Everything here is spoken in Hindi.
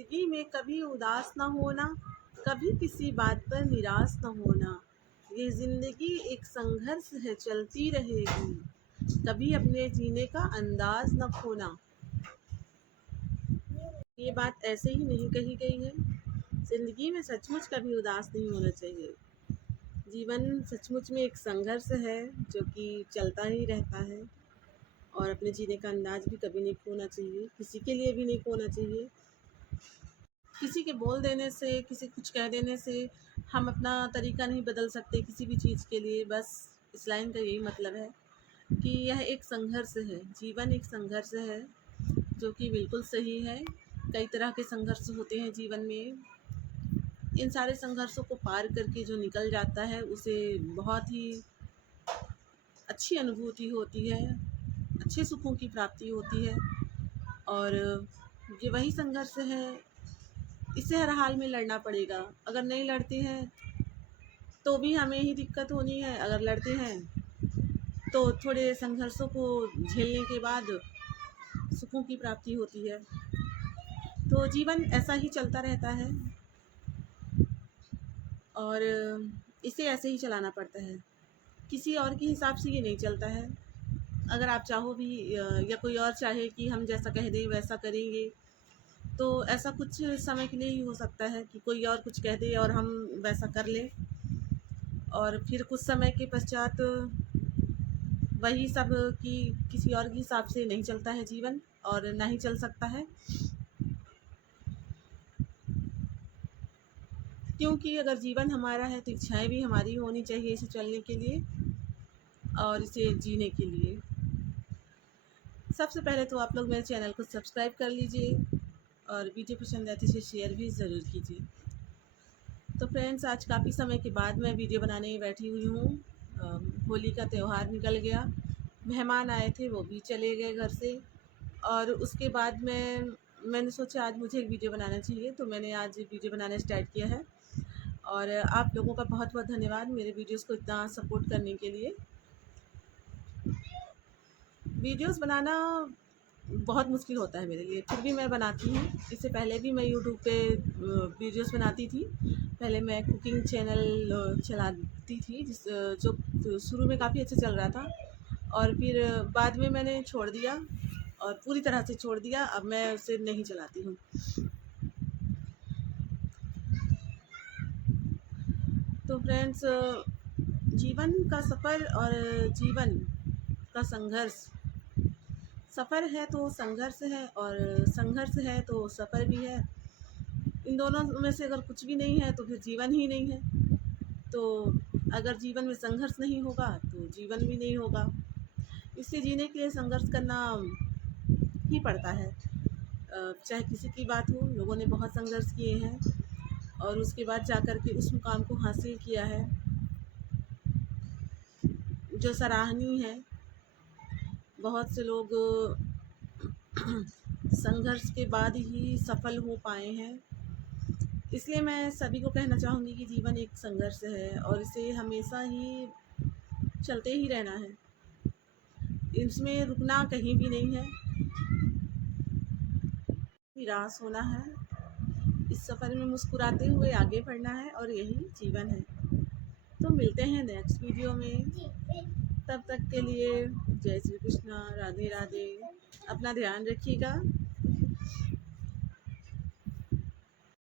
जिंदगी में कभी उदास ना होना, कभी किसी बात पर निराश न होना। ये जिंदगी एक संघर्ष है, चलती रहेगी, कभी अपने जीने का अंदाज न खोना। ये बात ऐसे ही नहीं कही गई है। जिंदगी में सचमुच कभी उदास नहीं होना चाहिए। जीवन सचमुच में एक संघर्ष है जो कि चलता ही रहता है, और अपने जीने का अंदाज भी कभी नहीं खोना चाहिए, किसी के लिए भी नहीं खोना चाहिए। किसी के बोल देने से, किसी कुछ कह देने से हम अपना तरीका नहीं बदल सकते किसी भी चीज़ के लिए। बस इस लाइन का यही मतलब है कि यह एक संघर्ष है, जीवन एक संघर्ष है, जो कि बिल्कुल सही है। कई तरह के संघर्ष होते हैं जीवन में। इन सारे संघर्षों को पार करके जो निकल जाता है उसे बहुत ही अच्छी अनुभूति होती है, अच्छे सुखों की प्राप्ति होती है। और ये वही संघर्ष है, इसे हर हाल में लड़ना पड़ेगा। अगर नहीं लड़ते हैं तो भी हमें ही दिक्कत होनी है, अगर लड़ते हैं तो थोड़े संघर्षों को झेलने के बाद सुखों की प्राप्ति होती है। तो जीवन ऐसा ही चलता रहता है और इसे ऐसे ही चलाना पड़ता है। किसी और के हिसाब से ये नहीं चलता है। अगर आप चाहो भी या कोई और चाहे कि हम जैसा कह दें वैसा करेंगे, तो ऐसा कुछ समय के लिए ही हो सकता है कि कोई और कुछ कह दे और हम वैसा कर लें, और फिर कुछ समय के पश्चात वही सब कि किसी और के हिसाब से नहीं चलता है जीवन, और ना ही चल सकता है। क्योंकि अगर जीवन हमारा है तो इच्छाएं भी हमारी होनी चाहिए इसे चलने के लिए और इसे जीने के लिए। सबसे पहले तो आप लोग मेरे चैनल को सब्सक्राइब कर लीजिए और वीडियो पसंद आती है शेयर भी ज़रूर कीजिए। तो फ्रेंड्स, आज काफ़ी समय के बाद मैं वीडियो बनाने बैठी हुई हूँ। होली का त्यौहार निकल गया, मेहमान आए थे वो भी चले गए घर से, और उसके बाद मैंने सोचा आज मुझे एक वीडियो बनाना चाहिए, तो मैंने आज वीडियो बनाना स्टार्ट किया है। और आप लोगों का बहुत बहुत धन्यवाद मेरे वीडियोस को इतना सपोर्ट करने के लिए। वीडियोस बनाना बहुत मुश्किल होता है मेरे लिए, फिर भी मैं बनाती हूँ। इससे पहले भी मैं यूट्यूब पे वीडियोस बनाती थी। पहले मैं कुकिंग चैनल चलाती थी, जो शुरू में काफ़ी अच्छा चल रहा था, और फिर बाद में मैंने छोड़ दिया, और पूरी तरह से छोड़ दिया। अब मैं उसे नहीं चलाती हूँ। तो फ्रेंड्स, जीवन का सफ़र और जीवन का संघर्ष, सफ़र है तो संघर्ष है, और संघर्ष है तो सफ़र भी है। इन दोनों में से अगर कुछ भी नहीं है तो फिर जीवन ही नहीं है। तो अगर जीवन में संघर्ष नहीं होगा तो जीवन भी नहीं होगा। इसलिए जीने के लिए संघर्ष करना ही पड़ता है। चाहे किसी की बात हो, लोगों ने बहुत संघर्ष किए हैं और उसके बाद जाकर के उस मुकाम को हासिल किया है, जो सराहनीय है। बहुत से लोग संघर्ष के बाद ही सफल हो पाए हैं। इसलिए मैं सभी को कहना चाहूँगी कि जीवन एक संघर्ष है और इसे हमेशा ही चलते ही रहना है, इसमें रुकना कहीं भी नहीं है, निराश होना है। इस सफ़र में मुस्कुराते हुए आगे बढ़ना है, और यही जीवन है। तो मिलते हैं नेक्स्ट वीडियो में। तब तक के लिए जय श्री कृष्णा, राधे राधे। अपना ध्यान रखिएगा।